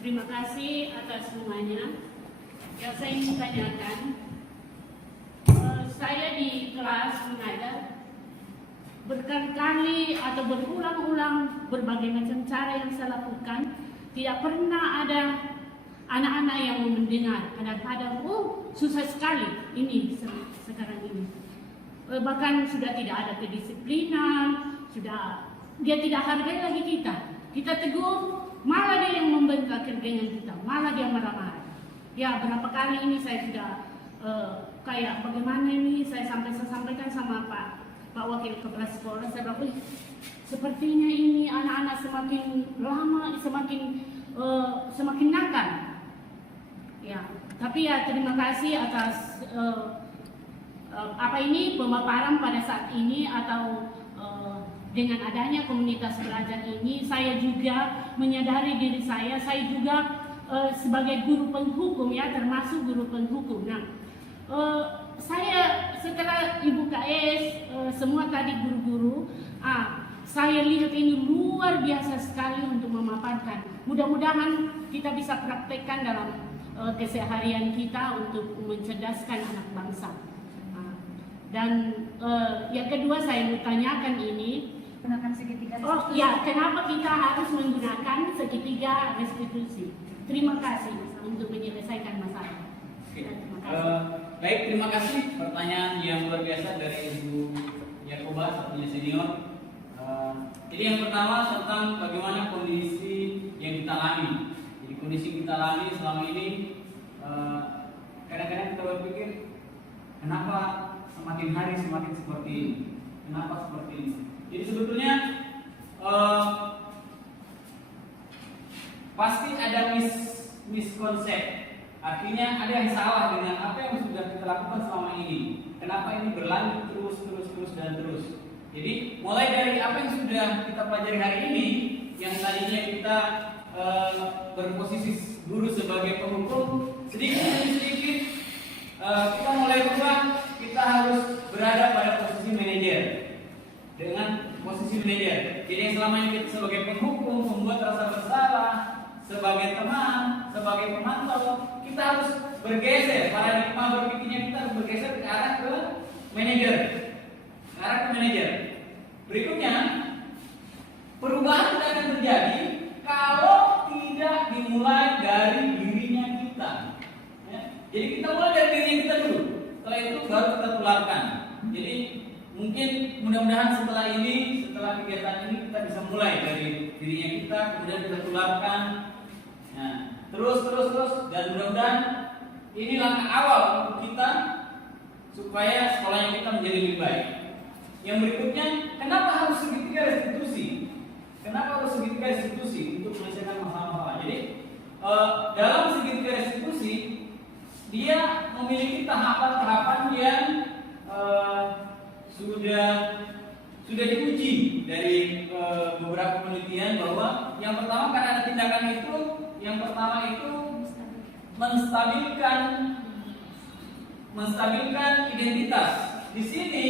Terima kasih atas semuanya. Yang saya ingin tanyakan, saya di kelas mengajar berkali-kali atau berulang-ulang berbagai macam cara yang saya lakukan, tidak pernah ada anak-anak yang mendengar. Kadang-kadang, susah sekali ini sekarang ini. Bahkan sudah tidak ada kedisiplinan, sudah dia tidak hargai lagi kita. Kita tegur, malah dia yang membentak dengan kita, malah dia marah-marah. Ya, berapa kali ini saya sudah kayak bagaimana ini saya sampaikan sama Pak Wakil Kepala Sekolah. Saya bilang, sepertinya ini anak-anak semakin lama semakin nakal. Ya, tapi ya terima kasih atas pemaparan pada saat ini atau dengan adanya komunitas belajar ini, saya juga menyadari diri saya juga sebagai guru penghukum ya, termasuk guru penghukum. Nah, saya setelah Ibu KS, semua tadi guru-guru, saya lihat ini luar biasa sekali untuk memaparkan. Mudah-mudahan kita bisa praktekkan dalam keseharian kita untuk mencerdaskan anak bangsa. Dan yang kedua saya mau tanyakan ini, gunakan segitiga restitusi. oh ya, kenapa kita harus menggunakan segitiga restitusi? Terima kasih untuk menyelesaikan masalah. Terima kasih. Baik, terima kasih. Pertanyaan yang luar biasa dari Ibu Yakoba, satunya senior. Jadi yang pertama tentang bagaimana kondisi yang kita alami. Jadi kondisi yang kita alami selama ini, kadang-kadang kita berpikir, kenapa semakin hari semakin seperti ini? Kenapa seperti ini? Jadi sebetulnya pasti ada miskonsep. Artinya ada yang salah dengan apa yang sudah kita lakukan selama ini. Kenapa ini berlanjut terus dan terus. Jadi mulai dari apa yang sudah kita pelajari hari ini, yang tadinya kita berposisi guru sebagai penghukum, sedikit demi sedikit kita mulai berubah. Kita harus berada pada posisi manajer. Dengan posisi manajer. Jadi yang selama ini kita sebagai penghukum, membuat rasa bersalah, sebagai teman, sebagai pemantau, kita harus bergeser. Paradigma berpikirnya kita harus bergeser ke arah ke manajer. Ke arah ke manajer. Berikutnya, perubahan tidak akan terjadi kalau tidak dimulai dari dirinya kita. Ya. Jadi kita mulai dari dirinya kita dulu. Setelah itu baru kita tularkan. Jadi mungkin mudah-mudahan setelah kegiatan ini kita bisa mulai dari dirinya kita, kemudian kita tularkan. Nah, terus dan mudah-mudahan ini langkah awal untuk kita supaya sekolahnya kita menjadi lebih baik. Yang berikutnya, kenapa harus segitiga restitusi? Kenapa harus segitiga restitusi untuk menyelesaikan masalah-masalah? Jadi dalam segitiga restitusi dia memiliki tahapan-tahapan yang sudah diuji dari beberapa penelitian bahwa yang pertama karena ada tindakan itu, yang pertama itu menstabilkan identitas. Di sini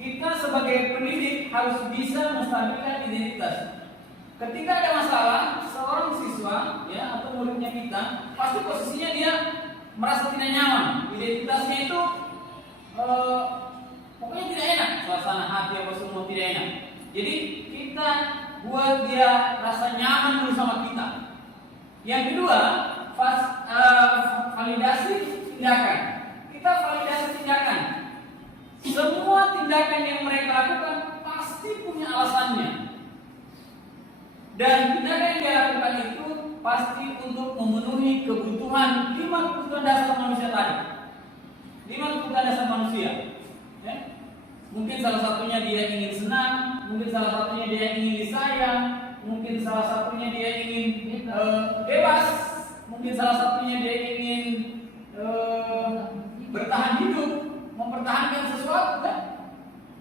kita sebagai pendidik harus bisa menstabilkan identitas. Ketika ada masalah, seorang siswa ya atau muridnya kita pasti posisinya dia merasa tidak nyaman. Identitasnya itu pokoknya tidak enak, suasana hati apa semua tidak enak. Jadi kita buat dia rasa nyaman bersama kita. Yang kedua, validasi tindakan. Kita validasi tindakan. Semua tindakan yang mereka lakukan pasti punya alasannya. Dan tindakan yang dia lakukan itu pasti untuk memenuhi kebutuhan 5 kebutuhan dasar manusia tadi. 5 kebutuhan dasar manusia. Ya? Mungkin salah satunya dia ingin senang, mungkin salah satunya dia ingin disayang, mungkin salah satunya dia ingin bebas, mungkin salah satunya dia ingin bertahan hidup, mempertahankan sesuatu kan?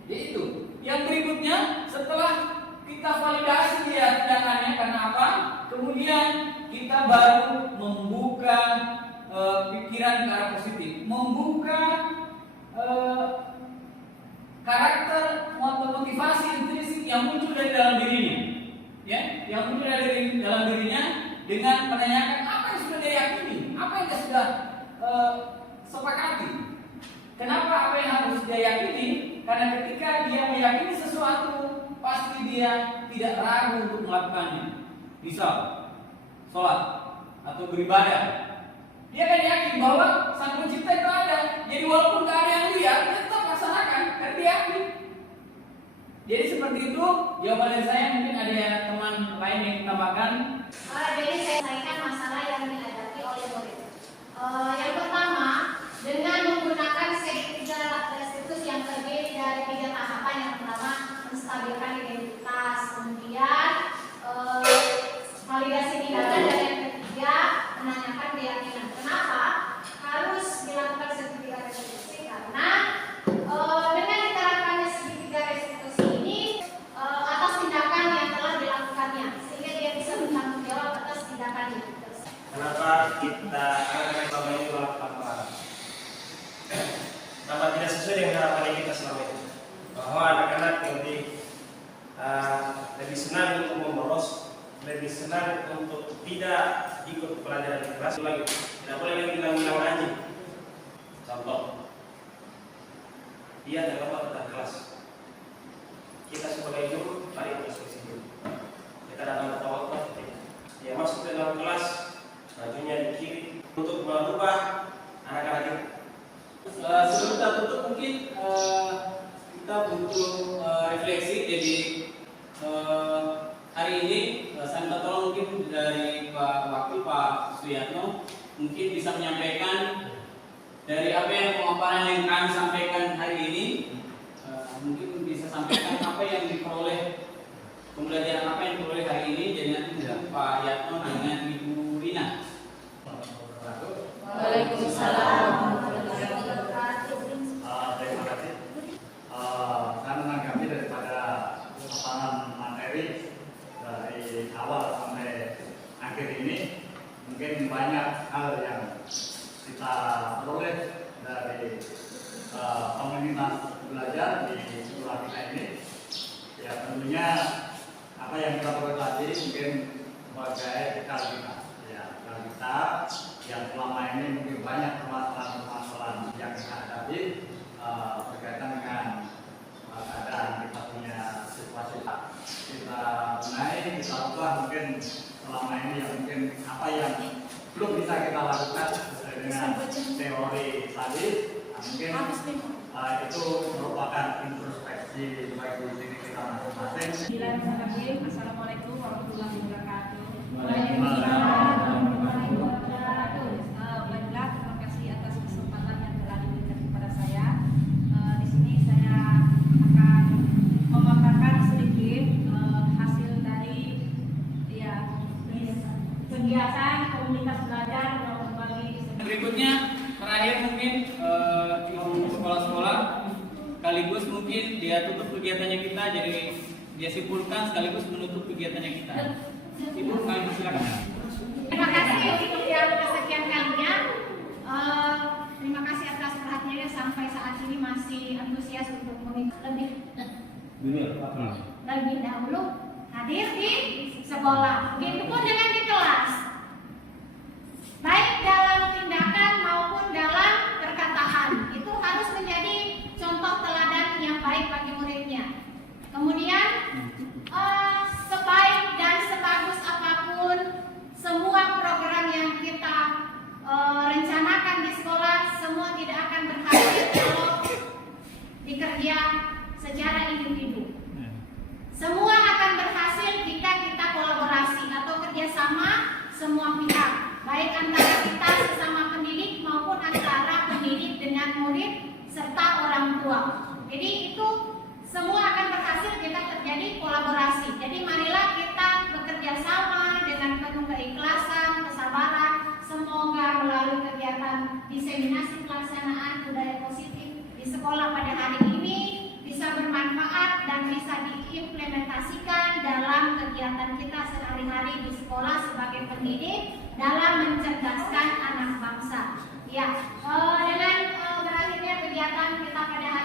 Jadi itu. Yang berikutnya setelah kita validasi dia tindakannya karena apa? Kemudian kita baru membuka pikiran ke arah positif, membuka karakter motivasi intrinsik yang muncul dari dalam dirinya, ya, yang muncul dari dalam dirinya dengan menanyakan apa yang sudah dia yakini, apa yang dia sudah sepakati. Kenapa apa yang harus dia yakini? Karena ketika dia meyakini sesuatu, pasti dia tidak ragu untuk melakukannya. Misal, sholat atau beribadah, dia kan yakin bahwa Sang Pencipta itu ada. Jadi walaupun gak ada yang lihat, dia tetap laksanakan karena dia yakin. Jadi seperti itu jawaban dari saya. Mungkin ada teman lain yang menambahkan. Jadi saya sampaikan masalah yang dihadapi oleh murid. Yang pertama, dengan menggunakan segitiga restitusi yang terdiri dari 3 tahapan. Yang pertama, menstabilkan identitas, kemudian validasi tindakan, dan yang ketiga, menanyakan keyakinan. Kenapa harus dilakukan segitiga restitusi? Karena dengan diterapkannya segitiga restitusi ini atas tindakan yang telah dilakukannya, sehingga dia bisa bertanggung jawab atas tindakannya. Kenapa kita selama ini melakukan perang? Kenapa tidak sesuai dengan harapan kita selama ini? Bahwa anak-anak lebih senang untuk membolos, lebih senang untuk tidak ikut pelajaran di kelas. Lagi tidak boleh lagi bilang-bilang anjing. Contoh, dia terlambat datang kelas. Kita sebagai guru mari introspeksi dulu. Kita datang ke waktu, dia masuk ke dalam kelas, bajunya di kiri untuk merubah anak-anak itu. Sebelum kita tutup mungkin kita butuh refleksi. Jadi hari ini saya minta tolong mungkin dari Pak Wakil Pak Suyatno mungkin bisa menyampaikan dari apa yang pemaparan yang kami sampaikan hari ini, mungkin bisa sampaikan apa yang diperoleh, pembelajaran apa yang diperoleh hari ini. Jadi nanti Pak Yatno dengan Ibu Rina. Waalaikumsalam. Terima kasih. Saya menanggapi daripada paparan materi dari awal sampai akhir ini, mungkin banyak hal yang kita peroleh dari komunitas belajar di sekolah kita ini. Ya tentunya apa yang kita peroleh tadi mungkin sebagai bekal kita. Ya, bekal kita yang selama ini mungkin banyak permasalahan-permasalahan yang kita hadapi berkaitan dengan keadaan kita punya situasi kita naik, kita ubah mungkin selama ini yang mungkin apa yang belum bisa kita lakukan sesuai dengan teori tadi, mungkin itu merupakan introspeksi bagi diri kita masing-masing. Assalamualaikum warahmatullahi wabarakatuh. Baiklah, terima kasih atas kesempatan yang telah diberikan kepada saya. Di sini saya akan memaparkan sedikit hasil dari kegiatan komunitas belajar berbagi. Berikutnya terakhir mungkin di sekolah-sekolah kali sekaligus mungkin dia tutup kegiatannya kita, jadi dia simpulkan sekaligus menutup kegiatannya kita. Ibu kami silakan. Terima kasih untuk yang kesekian kalinya. Terima kasih atas perhatiannya sampai saat ini masih antusias untuk mengikuti lebih dahulu hadir di sekolah. Begitupun dengan di kelas, baik dalam tindakan maupun dalam perkataan, itu harus menjadi contoh teladan yang baik bagi muridnya. Kemudian sebaik dan sebagus apapun semua program yang kita rencanakan di sekolah, semua tidak akan berhasil kalau dikerja secara individu. Semua akan berhasil jika kita kolaborasi atau kerjasama semua pihak, baik antara kita sesama pendidik maupun antara pendidik dengan murid serta orang tua. Jadi itu semua akan berhasil jika terjadi kolaborasi. Jadi marilah kita bekerja sama dengan penuh keikhlasan, kesabaran. Semoga melalui kegiatan diseminasi pelaksanaan budaya positif di sekolah pada hari ini bisa bermanfaat dan bisa diimplementasikan dalam kegiatan kita sehari-hari di sekolah sebagai pendidik dalam mencerdaskan anak bangsa. Ya, dengan berakhirnya kegiatan kita pada hari